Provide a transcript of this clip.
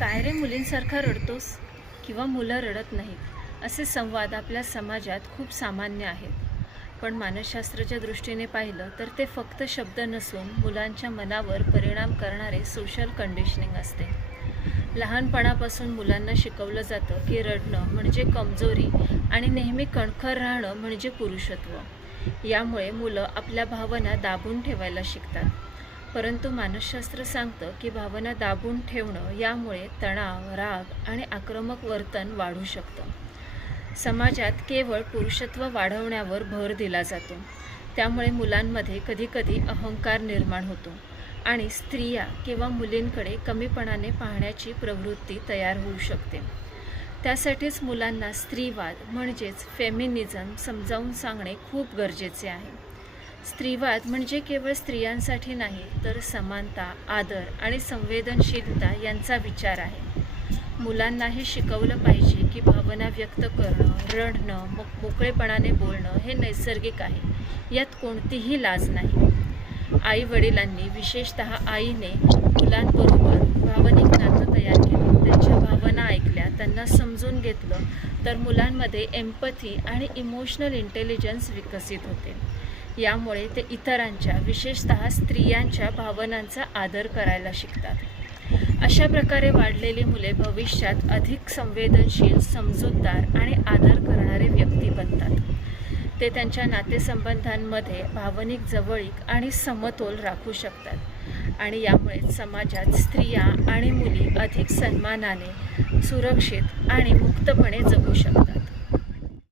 काय रे मुलींसारखा रडतोस किंवा मुलं रडत नाहीत असे संवाद आपल्या समाजात खूप सामान्य आहेत। पण मानसशास्त्राच्या दृष्टीने पाहिलं तर ते फक्त शब्द नसून मुलांच्या मनावर परिणाम करणारे सोशल कंडिशनिंग असते। लहानपणापासून मुलांना शिकवलं जातं की रडणं म्हणजे कमजोरी आणि नेहमी कणखर राहणं म्हणजे पुरुषत्व। यामुळे मुलं आपल्या भावना दाबून ठेवायला शिकतात। परंतु मानसशास्त्र सांगतं की भावना दाबून ठेवणं यामुळे तणाव, राग आणि आक्रमक वर्तन वाढू शकतं। समाजात केवळ पुरुषत्व वाढवण्यावर भर दिला जातो, त्यामुळे मुलांमध्ये कधीकधी अहंकार निर्माण होतो आणि स्त्रिया किंवा मुलींकडे कमीपणाने पाहण्याची प्रवृत्ती तयार होऊ शकते। त्यासाठीच मुलांना स्त्रीवाद म्हणजेच फेमिनिझम समजावून सांगणे खूप गरजेचे आहे। स्त्रीवाद म्हणजे केवळ स्त्रियांसाठी नाही तर समानता, आदर आणि संवेदनशीलता यांचा विचार आहे। मुलांना हे शिकवलं पाहिजे की भावना व्यक्त करणं, रडणं, मोकळेपणाने बोलणं हे नैसर्गिक आहे, यात कोणतीही लाज नाही। आई वडिलांनी, विशेषतः आईने मुलांबरोबर भावनिक नातं तयार केलं, त्यांच्या भावना ऐकल्या, त्यांना समजून घेतलं तर मुलांमध्ये एम्पथी आणि इमोशनल इंटेलिजन्स विकसित होते। यामुळे ते इतरांच्या, विशेषतः स्त्रियांच्या भावनांचा आदर करायला शिकतात। अशा प्रकारे वाढलेली मुले भविष्यात अधिक संवेदनशील, समजूतदार आणि आदर करणारे व्यक्ती बनतात। ते त्यांच्या नातेसंबंधांमध्ये भावनिक जवळीक आणि समतोल राखू शकतात आणि यामुळे समाजात स्त्रिया आणि मुली अधिक सन्मानाने, सुरक्षित आणि मुक्तपणे जगू शकतात।